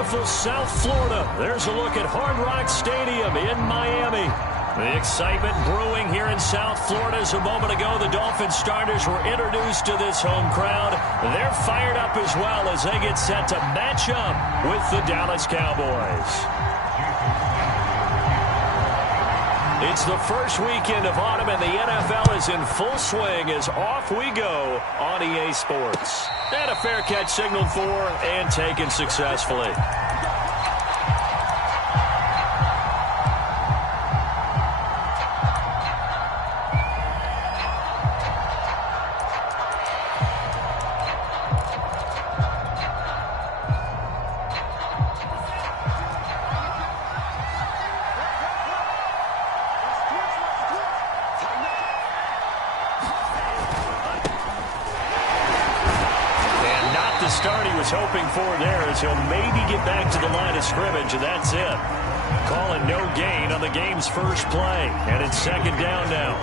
beautiful South Florida. There's a look at Hard Rock Stadium in Miami. The excitement brewing here in South Florida as a moment ago the Dolphins starters were introduced to this home crowd. They're fired up as well as they get set to match up with the Dallas Cowboys. It's the first weekend of autumn and the NFL is in full swing as off we go on EA Sports. And a fair catch signaled for and taken successfully. Start he was hoping for there as he'll maybe get back to the line of scrimmage, and that's it. Calling no gain on the game's first play, and it's second down now.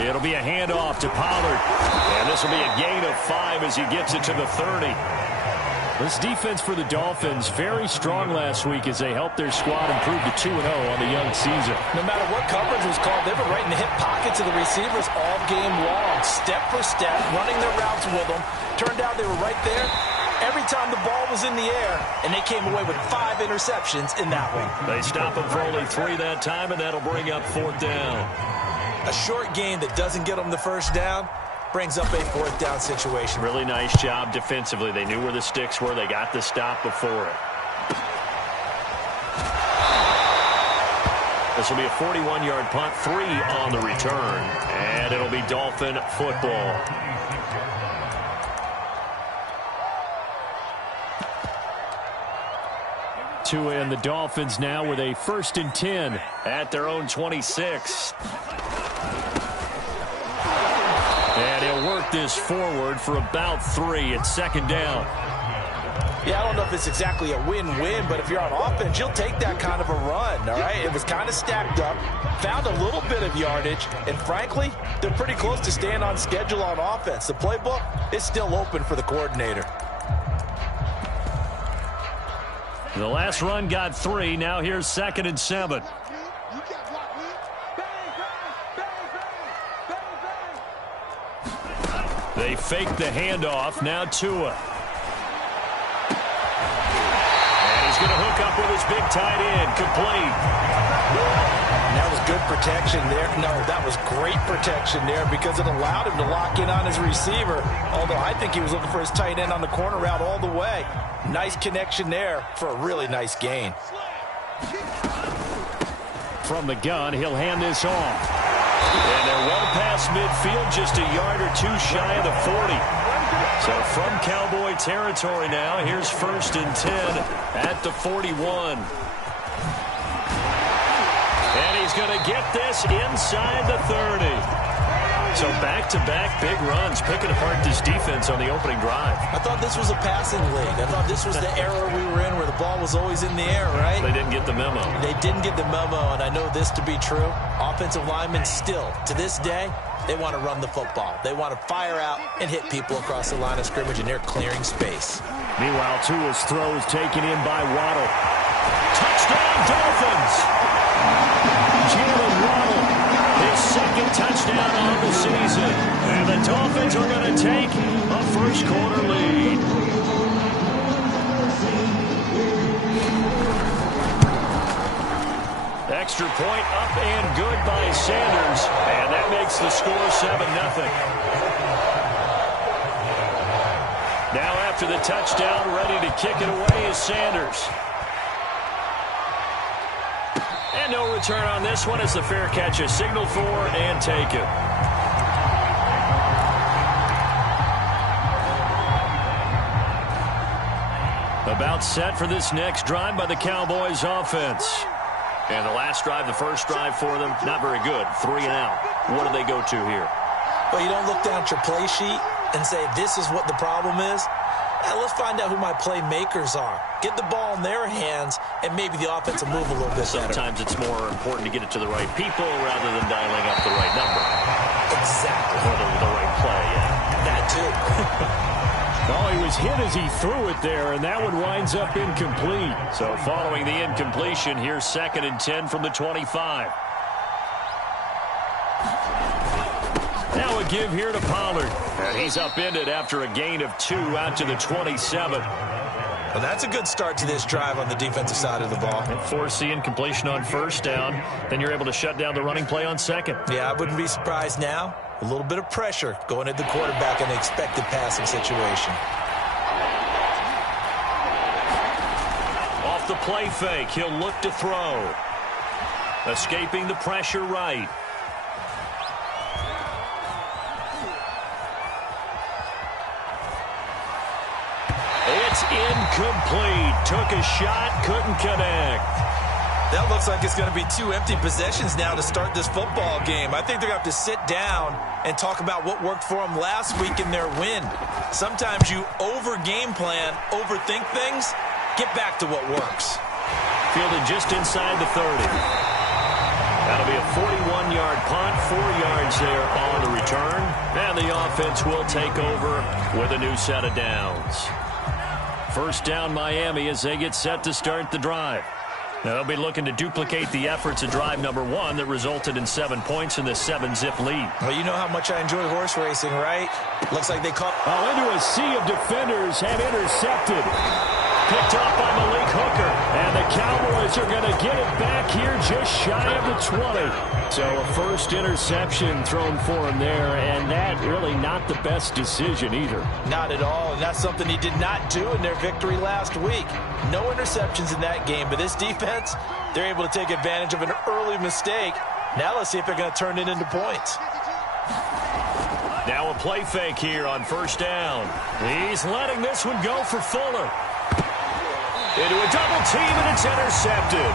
It'll be a handoff to Pollard. And this will be a gain of 5 as he gets it to the 30. This defense for the Dolphins, very strong last week as they helped their squad improve to 2-0 on the young season. No matter what coverage was called, they were right in the hip pockets of the receivers all game long, step for step, running their routes with them. Turned out they were right there every time the ball was in the air, and they came away with 5 interceptions in that one. They stop them for only 3 that time, and that'll bring up 4th down. A short gain that doesn't get them the first down brings up a 4th down situation. Really nice job defensively. They knew where the sticks were. They got the stop before it. This will be a 41-yard punt, 3 on the return, and it'll be Dolphin football. Tua and the Dolphins now with a 1st and 10 at their own 26. And he'll work this forward for about 3 at second down. Yeah, I don't know if it's exactly a win-win, but if you're on offense, you'll take that kind of a run, all right? It was kind of stacked up, found a little bit of yardage, and frankly, they're pretty close to staying on schedule on offense. The playbook is still open for the coordinator. The last run got 3. Now here's 2nd and 7. They fake the handoff. Now Tua. And he's going to hook up with his big tight end. Complete. That was good protection there. No, that was great protection there because it allowed him to lock in on his receiver. Although I think he was looking for his tight end on the corner route all the way. Nice connection there for a really nice gain. From the gun, he'll hand this off. And they're well past midfield, just a yard or 2 shy of the 40. So from Cowboy territory now, here's 1st and 10 at the 41. And he's going to get this inside the 30. So back-to-back big runs, picking apart this defense on the opening drive. I thought this was a passing league. I thought this was the era we were in where the ball was always in the air, right? They didn't get the memo. They didn't get the memo, and I know this to be true. Offensive linemen still, to this day, they want to run the football. They want to fire out and hit people across the line of scrimmage, and they're clearing space. Meanwhile, Tua's throw is taken in by Waddle. Touchdown, Dolphins! Jalen Waddle. His 2nd touchdown on the season. And the Dolphins are going to take a first-quarter lead. Extra point up and good by Sanders. And that makes the score 7-0. Now after the touchdown, ready to kick it away is Sanders. And no return on this one as the fair catch is signaled for and taken. About set for this next drive by the Cowboys offense. And the last drive, the first drive for them, not very good. 3 and out. What do they go to here? Well, you don't look down at your play sheet. and say, this is what the problem is? Let's find out who my playmakers are. Get the ball in their hands, and maybe the offense will move a little bit better. Sometimes it's more important to get it to the right people rather than dialing up the right number. Exactly. Or the right play, yeah. That too. Oh, he was hit as he threw it there, and that one winds up incomplete. So following the incompletion, here's 2nd and 10 from the 25. Now a give here to Pollard. And he's upended after a gain of 2 out to the 27. Well, that's a good start to this drive on the defensive side of the ball. And force the incompletion on 1st down. Then you're able to shut down the running play on 2nd. Yeah, I wouldn't be surprised now. A little bit of pressure going at the quarterback in an expected passing situation. Off the play fake, he'll look to throw. Escaping the pressure right. It's incomplete. Took a shot, couldn't connect. That looks like it's going to be 2 empty possessions now to start this football game. I think they're going to have to sit down and talk about what worked for them last week in their win. Sometimes you over-game plan, overthink things. Get back to what works. Fielded just inside the 30. That'll be a 41-yard punt, 4 yards there on the return. And the offense will take over with a new set of downs. 1st down Miami as they get set to start the drive. Now they'll be looking to duplicate the efforts of drive number 1 that resulted in 7 points in this 7-zip lead. Well, you know how much I enjoy horse racing, right? Looks like they caught... Oh, into a sea of defenders and intercepted. Picked up by Malik Hooker. And the Cowboys are going to get it back here just shy of the 20. So a first interception thrown for him there, and that really not the best decision either. Not at all, and that's something he did not do in their victory last week. No interceptions in that game, but this defense, they're able to take advantage of an early mistake. Now let's see if they're going to turn it into points. Now a play fake here on 1st down. He's letting this one go for Fuller. Into a double team, and it's intercepted.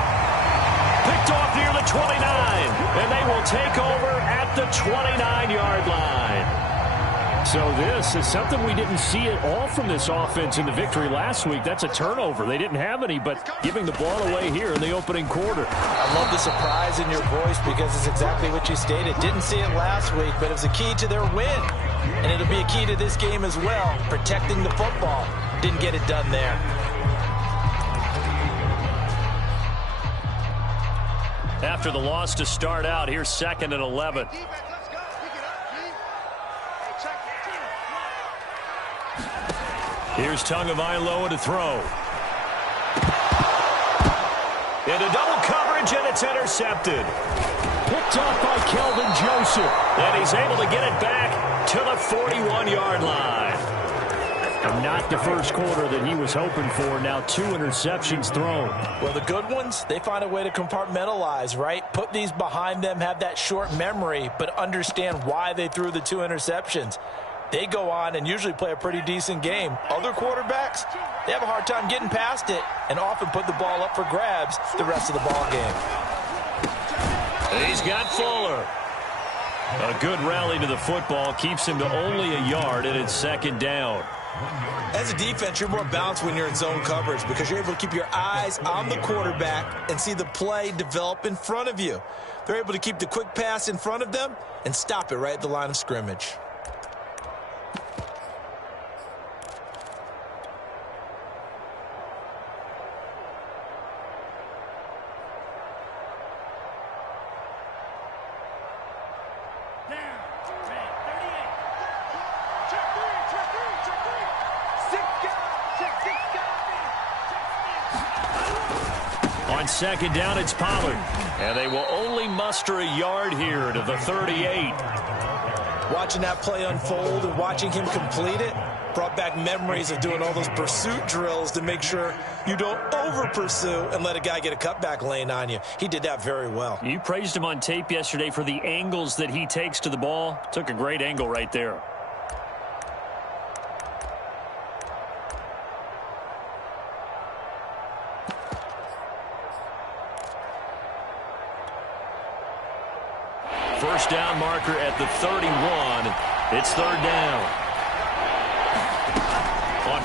Picked off near the 29, and they will take over at the 29-yard line. So this is something we didn't see at all from this offense in the victory last week. That's a turnover. They didn't have any, but giving the ball away here in the opening quarter. I love the surprise in your voice because it's exactly what you stated. Didn't see it last week, but it was a key to their win. And it'll be a key to this game as well, protecting the football. Didn't get it done there. After the loss to start out, here's 2nd and 11. Here's Tagovailoa to throw. Into double coverage, and it's intercepted. Picked off by Kelvin Joseph. And he's able to get it back to the 41-yard line. And not the first quarter that he was hoping for. Now 2 interceptions thrown. Well, the good ones, they find a way to compartmentalize, right? Put these behind them, have that short memory, but understand why they threw the 2 interceptions. They go on and usually play a pretty decent game. Other quarterbacks, they have a hard time getting past it and often put the ball up for grabs the rest of the ball game. He's got Fuller. A good rally to the football keeps him to only a yard, and it's 2nd down. As a defense, you're more balanced when you're in zone coverage because you're able to keep your eyes on the quarterback and see the play develop in front of you. They're able to keep the quick pass in front of them and stop it right at the line of scrimmage. On 2nd down, it's Pollard. And they will only muster a yard here to the 38. Watching that play unfold and watching him complete it brought back memories of doing all those pursuit drills to make sure you don't over-pursue and let a guy get a cutback lane on you. He did that very well. You praised him on tape yesterday for the angles that he takes to the ball. Took a great angle right there. First down marker at the 31. It's 3rd down.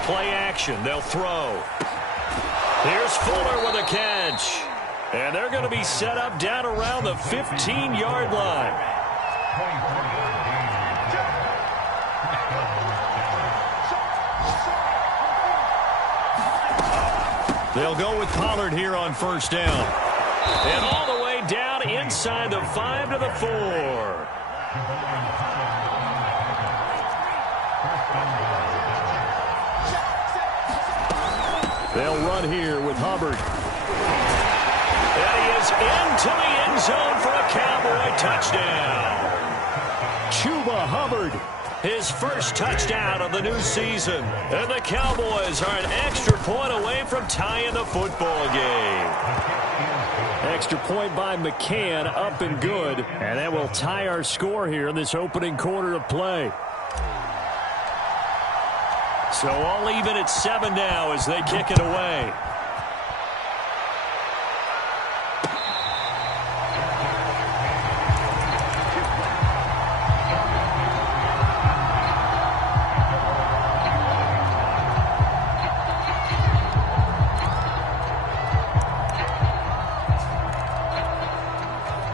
play action. They'll throw. Here's Fuller with a catch. And they're going to be set up down around the 15-yard line. They'll go with Pollard here on first down. And all the way down inside the 5 to the 4. They'll run here with Hubbard. And he is into the end zone for a Cowboy touchdown. Chuba Hubbard, his first touchdown of the new season. And the Cowboys are an extra point away from tying the football game. Extra point by McCann, up and good. And that will tie our score here in this opening quarter of play. So all even at 7 now as they kick it away.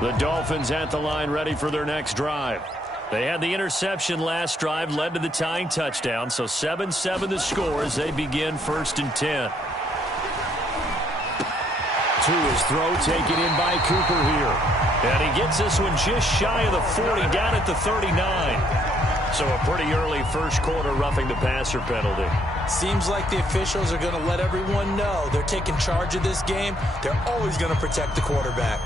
The Dolphins at the line ready for their next drive. They had the interception last drive, led to the tying touchdown, so 7-7 the score as they begin 1st and 10. To his throw, taken in by Cooper here. And he gets this one just shy of the 40, down at the 39. So a pretty early first quarter roughing the passer penalty. Seems like the officials are going to let everyone know they're taking charge of this game. They're always going to protect the quarterback.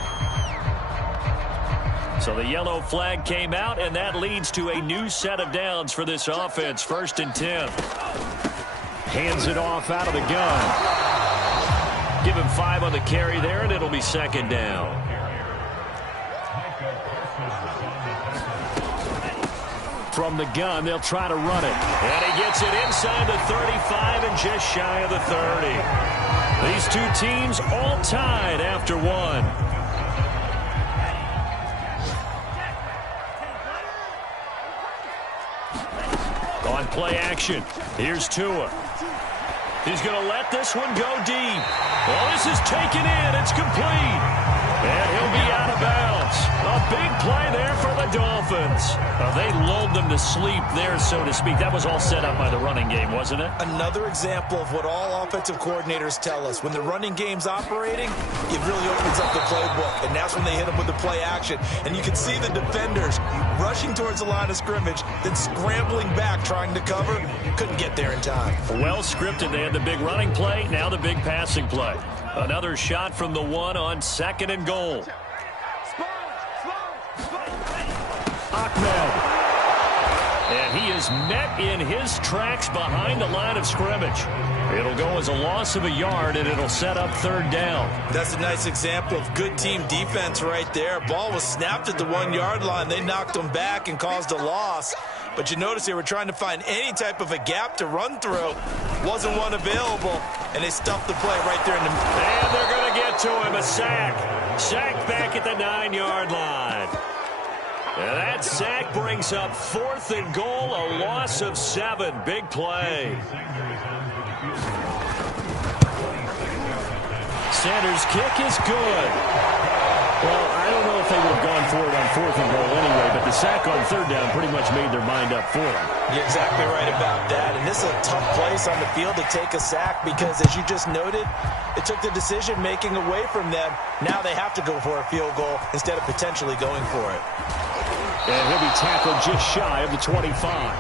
So the yellow flag came out, and that leads to a new set of downs for this offense. 1st and 10. Hands it off out of the gun. Give him 5 on the carry there, and it'll be 2nd down. From the gun, they'll try to run it. And he gets it inside the 35 and just shy of the 30. These two teams all tied after 1. On play action, here's Tua. He's going to let this one go deep. Well, this is taken in. It's complete. And he'll be out of bounds. A big play there for the Dolphins. They lulled them to sleep there, so to speak. That was all set up by the running game, wasn't it? Another example of what all offensive coordinators tell us. When the running game's operating, it really opens up the playbook. And that's when they hit them with the play action. And you can see the defenders rushing towards the line of scrimmage, then scrambling back, trying to cover. Couldn't get there in time. Well scripted. They had the big running play, now the big passing play. Another shot from the 1 on 2nd and goal. Ahmed. And he is met in his tracks behind the line of scrimmage. It'll go as a loss of a yard, and it'll set up 3rd down. That's a nice example of good team defense right there. Ball was snapped at the 1-yard line. They knocked him back and caused a loss. But you notice they were trying to find any type of a gap to run through. Wasn't one available, and they stuffed the play right there in the middle. And they're going to get to him. A sack. Sack back at the 9-yard line. And that sack brings up 4th and goal, a loss of 7. Big play. Sanders' kick is good. Well, I don't know if they would have gone for it on 4th and goal anyway, but the sack on 3rd down pretty much made their mind up for them. You're exactly right about that. And this is a tough place on the field to take a sack because, as you just noted, it took the decision-making away from them. Now they have to go for a field goal instead of potentially going for it. And he'll be tackled just shy of the 25.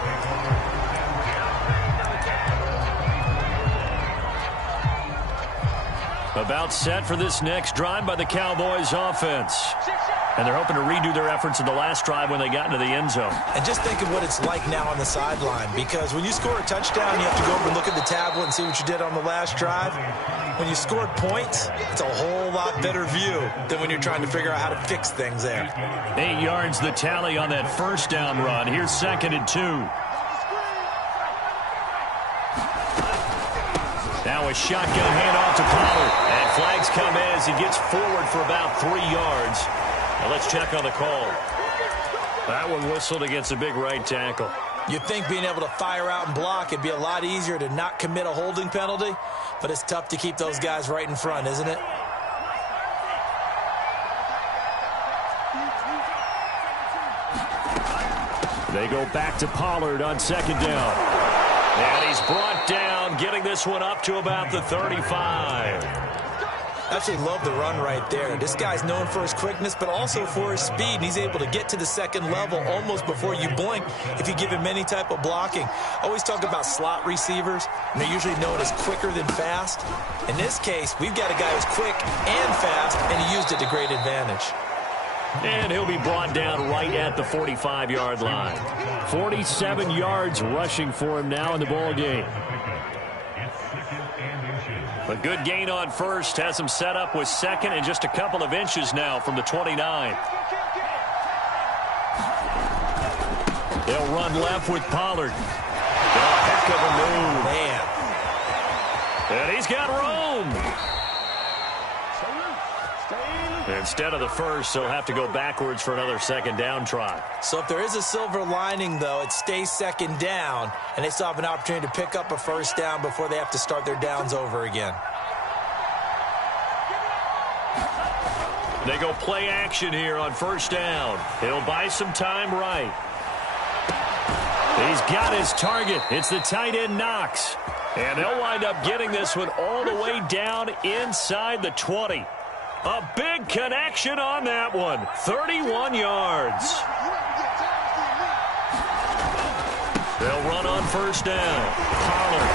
About set for this next drive by the Cowboys offense. And they're hoping to redo their efforts in the last drive when they got into the end zone. And just think of what it's like now on the sideline, because when you score a touchdown, you have to go over and look at the tablet and see what you did on the last drive. When you scored points, it's a whole lot better view than when you're trying to figure out how to fix things there. 8 yards the tally on that first down run. Here's 2nd and 2. Now a shotgun handoff to Pollard. And flags come in as he gets forward for about 3 yards. Now let's check on the call. That one whistled against a big right tackle. You'd think being able to fire out and block, it'd be a lot easier to not commit a holding penalty, but it's tough to keep those guys right in front, isn't it? They go back to Pollard on second down. And he's brought down, getting this one up to about the 35. Absolutely love the run right there. This guy's known for his quickness, but also for his speed. And he's able to get to the second level almost before you blink if you give him any type of blocking. Always talk about slot receivers, and they're usually known as quicker than fast. In this case, we've got a guy who's quick and fast, and he used it to great advantage. And he'll be brought down right at the 45-yard line. 47 yards rushing for him now in the ball game. A good gain on first has him set up with second and just a couple of inches now from the 29. They'll run left with Pollard. A heck of a move. Man. And he's got room. Instead of the first, he'll have to go backwards for another second down try. So if there is a silver lining, though, it stays second down, and they still have an opportunity to pick up a first down before they have to start their downs over again. They go play action here on first down. He'll buy some time right. He's got his target. It's the tight end Knox. And they'll wind up getting this one all the way down inside the 20. A big connection on that one. 31 yards. They'll run on first down. Pollard.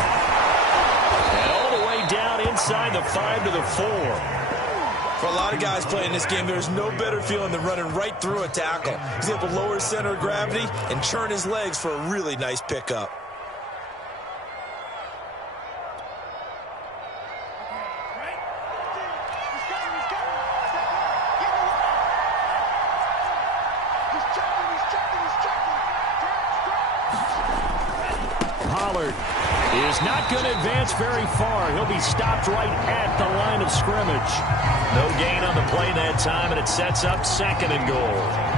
And all the way down inside the 5 to the 4. For a lot of guys playing this game, there's no better feeling than running right through a tackle. He's able to lower his center of gravity and churn his legs for a really nice pickup. Is not going to advance very far. He'll be stopped right at the line of scrimmage. No gain on the play that time, and it sets up second and goal.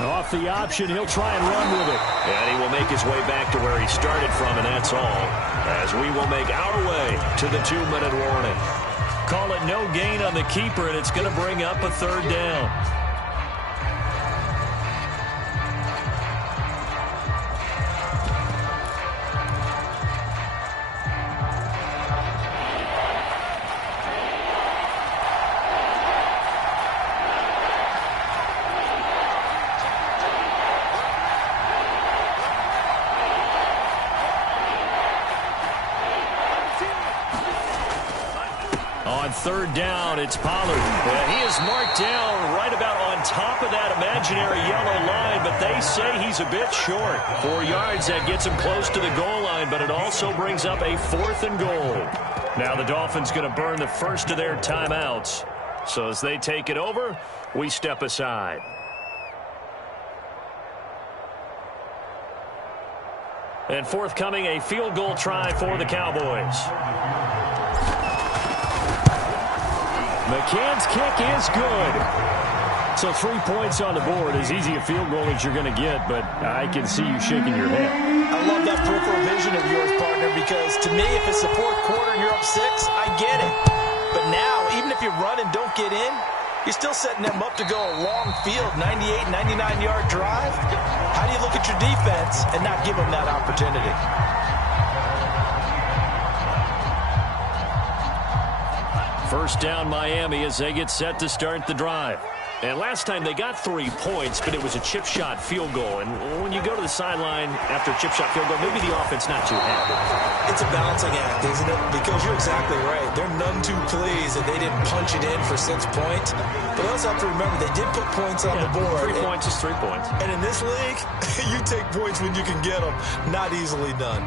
Off the option, he'll try and run with it. And he will make his way back to where he started from, and that's all. As we will make our way to the 2-minute warning. Call it no gain on the keeper, and it's going to bring up a third down. Third down, it's Pollard. And he is marked down right about on top of that imaginary yellow line, but they say he's a bit short. 4 yards, that gets him close to the goal line, but it also brings up a 4th and goal. Now the Dolphins going to burn the first of their timeouts. So as they take it over, we step aside. And forthcoming, a field goal try for the Cowboys. McCann's kick is good. So 3 points on the board. As easy a field goal as you're going to get, but I can see you shaking your head. I love that peripheral vision of yours, partner, because to me, if it's the fourth quarter and you're up 6, I get it. But now, even if you run and don't get in, you're still setting them up to go a long field, 98, 99-yard drive. How do you look at your defense and not give them that opportunity? First down Miami as they get set to start the drive. And last time they got 3 points, but it was a chip shot field goal. And when you go to the sideline after a chip shot field goal, maybe the offense not too happy. It's a balancing act, isn't it? Because you're exactly right. They're none too pleased that they didn't punch it in for 6 points. But also have to remember, they did put points on the board. 3 points is 3 points. And in this league, you take points when you can get them. Not easily done.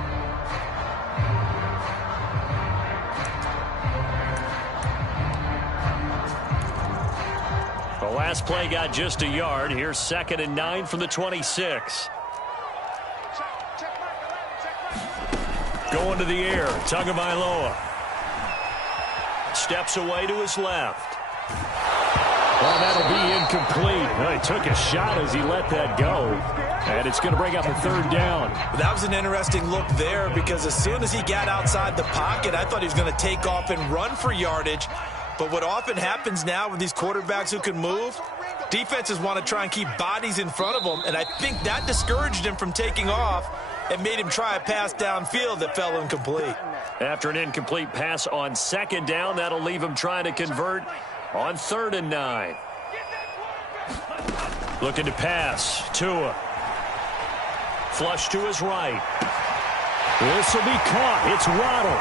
last play got just a yard. Here's 2nd and 9 from the 26. Going to the air, Tagovailoa. Steps away to his left. Well, that'll be incomplete. Well, he took a shot as he let that go. And it's going to bring up a 3rd down. That was an interesting look there because as soon as he got outside the pocket, I thought he was going to take off and run for yardage. But what often happens now with these quarterbacks who can move, defenses want to try and keep bodies in front of them. And I think that discouraged him from taking off and made him try a pass downfield that fell incomplete. After an incomplete pass on 2nd down, that'll leave him trying to convert on 3rd and 9. Looking to pass. Tua. Flush to his right. This will be caught. It's Waddle.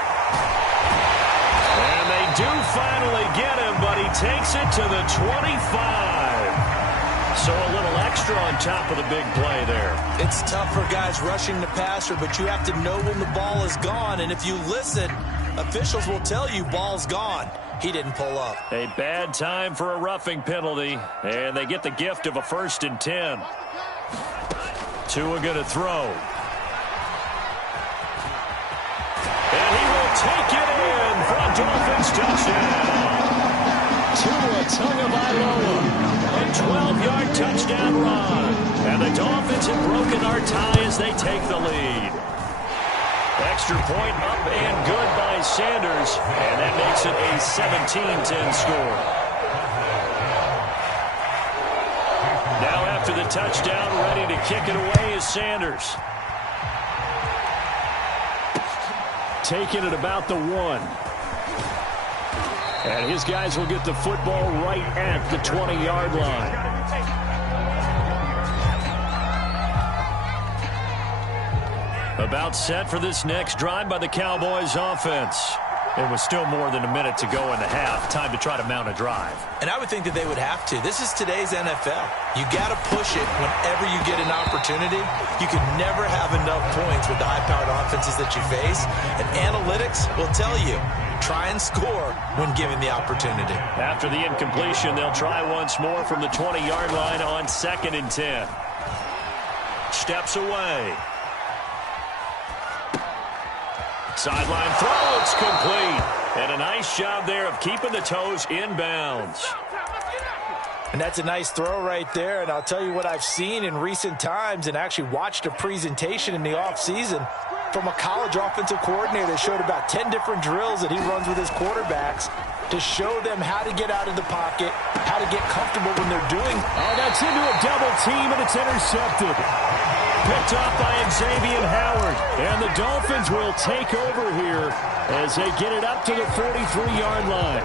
And they do finally get him, but he takes it to the 25. So a little extra on top of the big play there. It's tough for guys rushing the passer, but you have to know when the ball is gone. And if you listen, officials will tell you ball's gone. He didn't pull up. A bad time for a roughing penalty, and they get the gift of a 1st and 10. Tua going to throw. And he will take it in for a Dolphins touchdown. Tua Tagovailoa. A 12-yard touchdown run. And the Dolphins have broken our tie as they take the lead. Extra point up and good by Sanders. And that makes it a 17-10 score. Now after the touchdown, ready to kick it away is Sanders. Taking it about the 1. And his guys will get the football right at the 20-yard line. About set for this next drive by the Cowboys offense. It was still more than a minute to go in the half. Time to try to mount a drive. And I would think that they would have to. This is today's NFL. You got to push it whenever you get an opportunity. You can never have enough points with the high-powered offenses that you face. And analytics will tell you, try and score when given the opportunity. After the incompletion, they'll try once more from the 20-yard line on 2nd and 10. Steps away. Sideline throw, it's complete. And a nice job there of keeping the toes inbounds. And that's a nice throw right there. And I'll tell you what I've seen in recent times and actually watched a presentation in the offseason from a college offensive coordinator that showed about 10 different drills that he runs with his quarterbacks to show them how to get out of the pocket, how to get comfortable when they're doing. Oh, that's into a double team, and it's intercepted. Picked off by Xavier Howard. And the Dolphins will take over here as they get it up to the 43-yard line.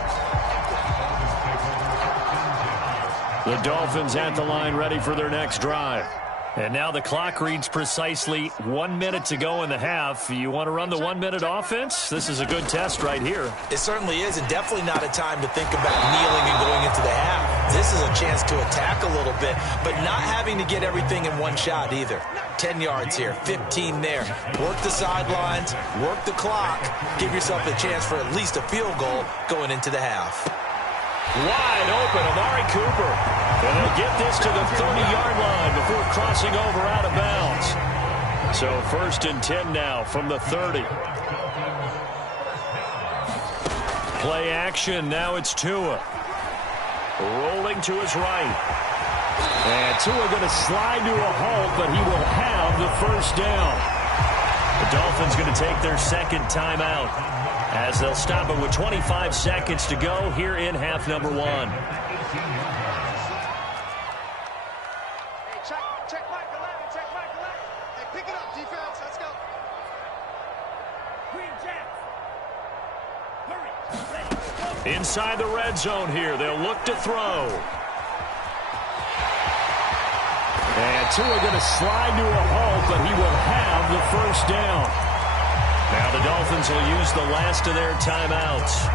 The Dolphins at the line ready for their next drive. And now the clock reads precisely 1 minute to go in the half. You want to run the 1-minute offense? This is a good test right here. It certainly is, and definitely not a time to think about kneeling and going into the half. This is a chance to attack a little bit, but not having to get everything in one shot either. 10 yards here, 15 there. Work the sidelines, work the clock, give yourself a chance for at least a field goal going into the half. Wide open, Amari Cooper. And they'll get this to the 30-yard line before crossing over out of bounds. So 1st and 10 now from the 30. Play action, now it's Tua. Rolling to his right. And Tua going to slide to a halt, but he will have the 1st down. The Dolphins going to take their 2nd timeout as they'll stop it with 25 seconds to go here in half number 1. Check Mike 11, check Mike 11. Hey, pick it up, defense, let's go. Green Jack. Hurry. Inside the red zone here, they'll look to throw. And Tua going to slide to a halt, but he will have the 1st down. Now the Dolphins will use the last of their timeouts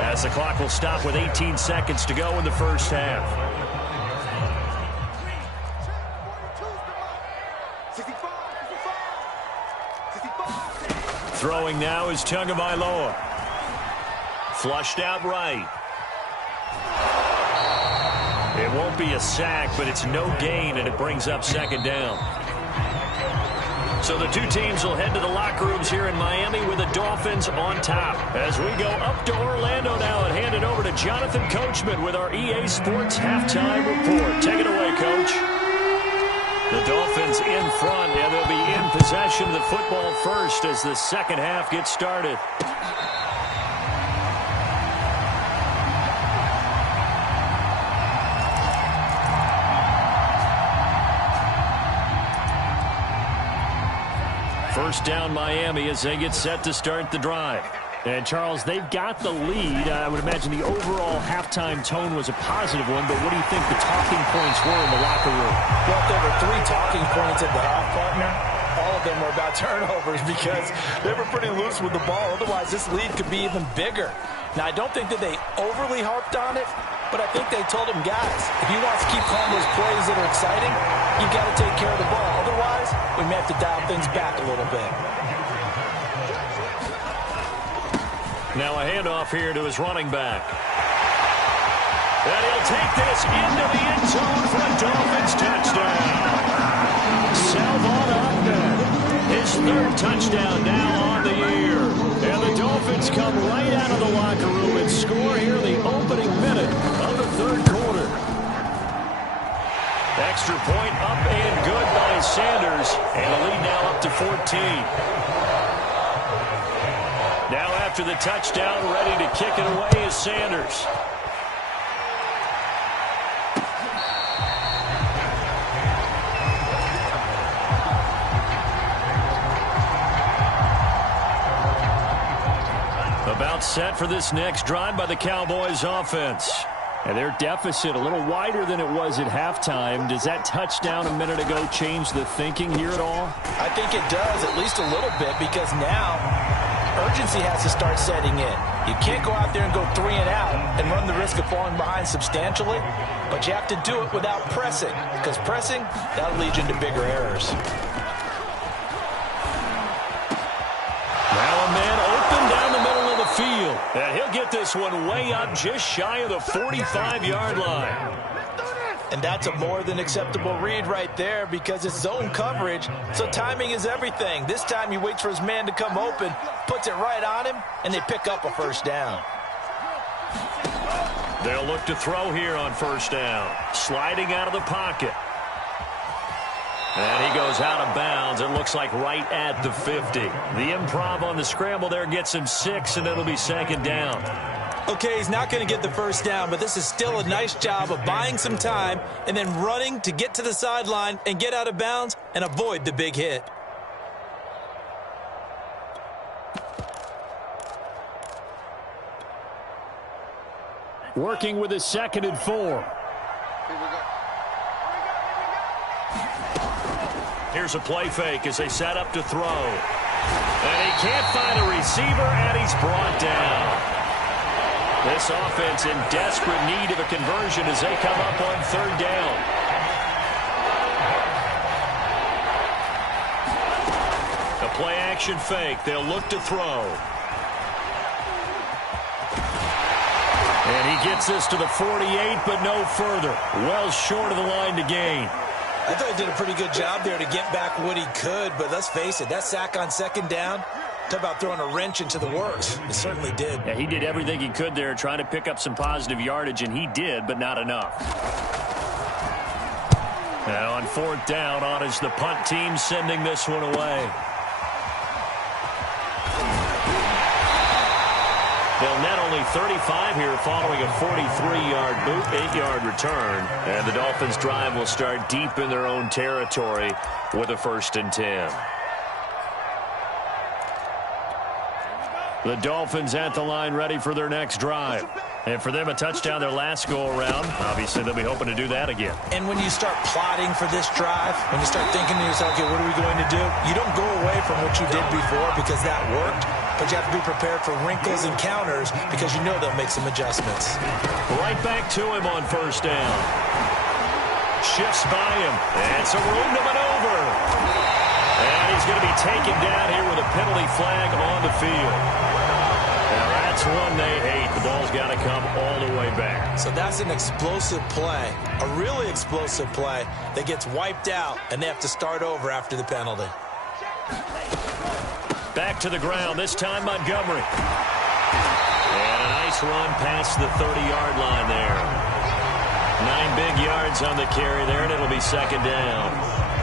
as the clock will stop with 18 seconds to go in the first half. Throwing now is Tagovailoa. Flushed out right. It won't be a sack, but it's no gain, and it brings up second down. So the two teams will head to the locker rooms here in Miami with the Dolphins on top. As we go up to Orlando now and hand it over to Jonathan Coachman with our EA Sports Halftime Report. Take it away, Coach. The Dolphins in front, and they'll be in possession of the football first as the second half gets started. First down Miami as they get set to start the drive. And, Charles, they've got the lead. I would imagine the overall halftime tone was a positive one, but what do you think the talking points were in the locker room? Well, there were 3 talking points at the half, partner. All of them were about turnovers because they were pretty loose with the ball. Otherwise, this lead could be even bigger. Now, I don't think that they overly harped on it, but I think they told them, guys, if you want to keep calling those plays that are exciting, you've got to take care of the ball. Otherwise, we may have to dial things back a little bit. Now a handoff here to his running back. And he'll take this into the end zone for a Dolphins touchdown. Salvon Ahmed, his 3rd touchdown now on the year. And the Dolphins come right out of the locker room and score here in the opening minute of the 3rd quarter. Extra point up and good by Sanders. And the lead now up to 14. Now after the touchdown, ready to kick it away is Sanders. About set for this next drive by the Cowboys offense. And their deficit a little wider than it was at halftime. Does that touchdown a minute ago change the thinking here at all? I think it does, at least a little bit, because now urgency has to start setting in. You can't go out there and go 3 and out and run the risk of falling behind substantially, but you have to do it without pressing, because pressing, that'll lead you into bigger errors. Now a man open down the middle of the field, and he'll get this one way up just shy of the 45-yard line. And that's a more than acceptable read right there because it's zone coverage, so timing is everything. This time he waits for his man to come open, puts it right on him, and they pick up a first down. They'll look to throw here on first down. Sliding out of the pocket. And he goes out of bounds. It looks like right at the 50. The improv on the scramble there gets him 6, and it'll be second down. Okay, he's not going to get the first down, but this is still a nice job of buying some time and then running to get to the sideline and get out of bounds and avoid the big hit. Working with his 2nd and 4. Here's a play fake as they set up to throw. And he can't find a receiver, and he's brought down. This offense in desperate need of a conversion as they come up on 3rd down. A play-action fake. They'll look to throw. And he gets this to the 48, but no further. Well short of the line to gain. I thought he did a pretty good job there to get back what he could, but let's face it, that sack on 2nd down, talk about throwing a wrench into the works. It certainly did. Yeah, he did everything he could there trying to pick up some positive yardage, and he did, but not enough. Now on 4th down, on is the punt team sending this one away. They'll net only 35 here following a 43-yard boot, 8-yard return. And the Dolphins' drive will start deep in their own territory with a 1st and 10. The Dolphins at the line ready for their next drive. And for them, a touchdown their last go-around. Obviously, they'll be hoping to do that again. And when you start plotting for this drive, when you start thinking to yourself, okay, what are we going to do? You don't go away from what you did before because that worked. But you have to be prepared for wrinkles and counters because you know they'll make some adjustments. Right back to him on 1st down. Shifts by him. And some room to maneuver. And he's going to be taken down here with a penalty flag on the field. Now that's one they hate. The ball's got to to come all the way back. So that's an explosive play, a really explosive play that gets wiped out, and they have to start over after the penalty. Back to the ground, this time Montgomery. And a nice run past the 30-yard line there. 9 big yards on the carry there, and it'll be second down.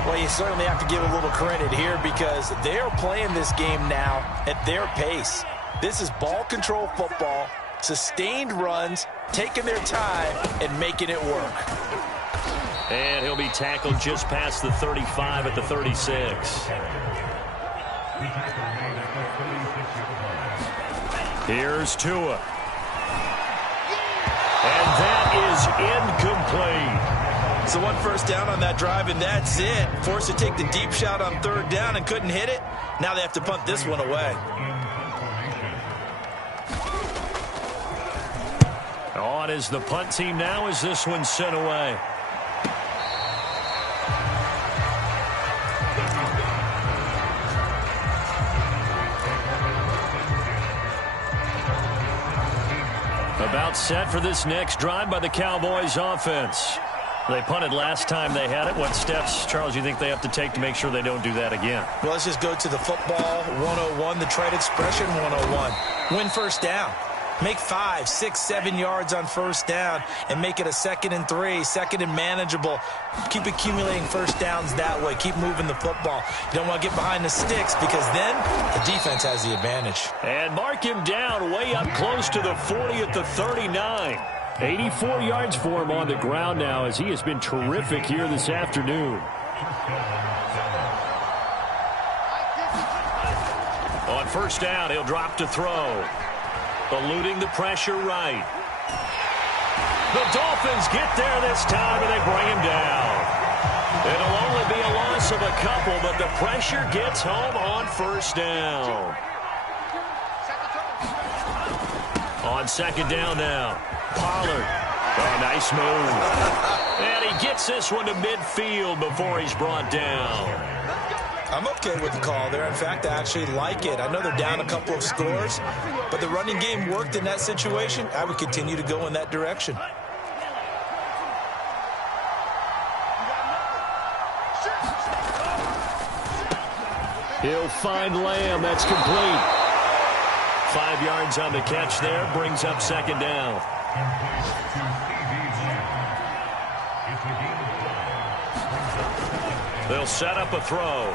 Well, you certainly have to give a little credit here because they are playing this game now at their pace. This is ball control football, sustained runs, taking their time, and making it work. And he'll be tackled just past the 35 at the 36. Here's Tua. And that is incomplete. So 1 first down on that drive, and that's it. Forced to take the deep shot on 3rd down and couldn't hit it. Now they have to punt this one away. On is the punt team now as this one's sent away. About set for this next drive by the Cowboys offense. They punted last time they had it. What steps, Charles, you think they have to take to make sure they don't do that again? Well, let's just go to the football 101, the trade expression 101. Win first down. Make 5, 6, 7 yards on first down and make it a 2nd and 3, 2nd and manageable. Keep accumulating first downs that way. Keep moving the football. You don't want to get behind the sticks because then the defense has the advantage. And mark him down way up close to the 40 at the 39. 84 yards for him on the ground now as he has been terrific here this afternoon. On first down, he'll drop to throw. Eluding the pressure right. The Dolphins get there this time, and they bring him down. It'll only be a loss of a couple, but the pressure gets home on first down. On second down now, Pollard. Oh, nice move. And he gets this one to midfield before he's brought down. I'm okay with the call there. In fact, I actually like it. I know they're down a couple of scores, but the running game worked in that situation. I would continue to go in that direction. He'll find Lamb. That's complete. 5 yards on the catch there. Brings up second down. They'll set up a throw.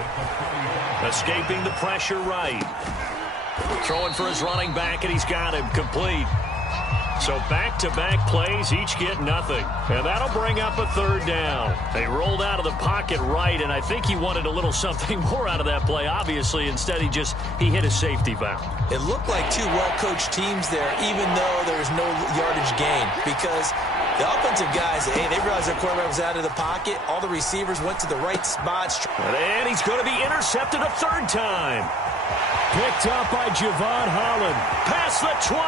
Escaping the pressure right. Throwing for his running back, and he's got him complete. So back-to-back plays, each get nothing. And that'll bring up a third down. They rolled out of the pocket right, and I think he wanted a little something more out of that play, obviously. Instead, he hit a safety valve. It looked like two well-coached teams there, even though there was no yardage gain. Because the offensive guys, hey, they realized their quarterback was out of the pocket. All the receivers went to the right spots. And he's going to be intercepted a third time. Picked up by Javon Holland. Past the 20.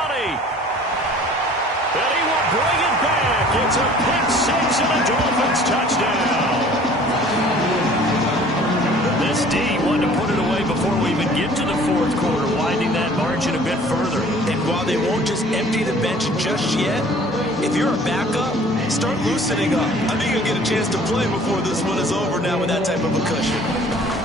And he will bring it back. It's a pick six and a Dolphins touchdown. This D wanted to put it away before we even get to the fourth quarter, widening that margin a bit further. And while they won't just empty the bench just yet, if you're a backup, start loosening up. I think you'll get a chance to play before this one is over now with that type of a cushion.